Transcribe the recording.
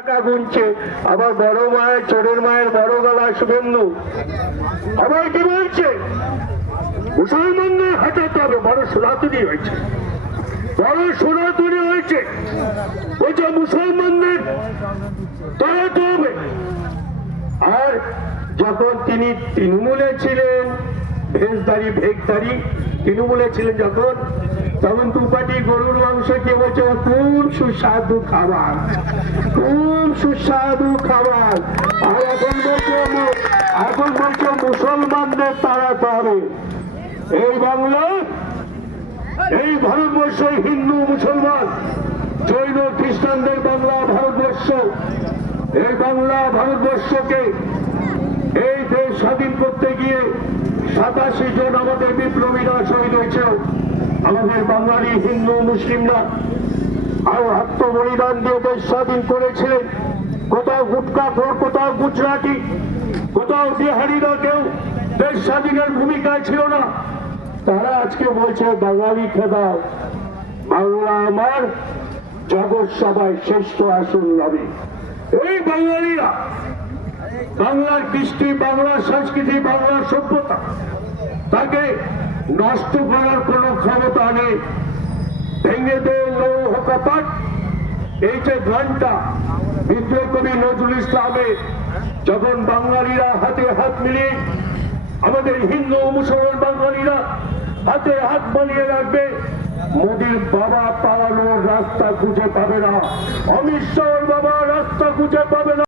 টাকা গুনছে, আবার বড় মায়ের চোরের মায়ের বড় গলা শুভেন্দু আবার কি বলছে মুসলমানদের হাঁটাতে হবে। বড় সনাতনী হয়েছে, বড় সনাতনী হয়েছে, বলছে মুসলমানদের তাড়াতে হবে। আর যখন তিনি তৃণমূলে ছিলেন, ভেগধারী তৃণমূলে ছিলেন যখন, তখন দুপাটি গরুর মাংস কে বলছে খুব সুস্বাদু খাবার, খুব সুস্বাদু খাবার। আর এখন বলছে মুসলমানদের তাড়াতে হবে। এই বাংলা, এই ভারতবর্ষ হিন্দু মুসলমান জৈন খ্রিস্টানদের বাংলা ভারতবর্ষ, এই বাংলা ভারতবর্ষকে এই দেশ স্বাধীন করতে গিয়ে 87 জন আমাদের বিপ্লবীরা শহীদ হয়েছে। আমাদের বাঙালি হিন্দু মুসলিমরা আর আত্মবলিদান দিয়ে দেশ স্বাধীন করেছিলেন। কোথাও গুটকাখোর, কোথাও গুজরাটি, কোথাও বিহারিরা কেউ দেশ স্বাধীনের ভূমিকায় ছিল না। তারা আজকে বলছে বাঙালি খেদাও, বাংলা আমার জগৎ সবাই শ্রেষ্ঠ আসন লবে। এই বাঙালিরা বাংলার কৃষ্টি, বাংলার সংস্কৃতি, বাংলার সভ্যতা তাকে নষ্ট করার কোন ক্ষমতা নেই। ভেঙে দে লৌহ কপাট, এই যে গানটা বিদ্রোহ কবি নজরুল ইসলামের, যখন বাঙালিরা হাতে হাত মিলিয়ে, আমাদের হিন্দু মুসলমান বাঙালিরা হাতে হাত মিলিয়ে রাখবে, মোদীর বাবা পালানোর রাস্তা খুঁজে পাবে না, অমিত শাহর বাবা রাস্তা খুঁজে পাবে না।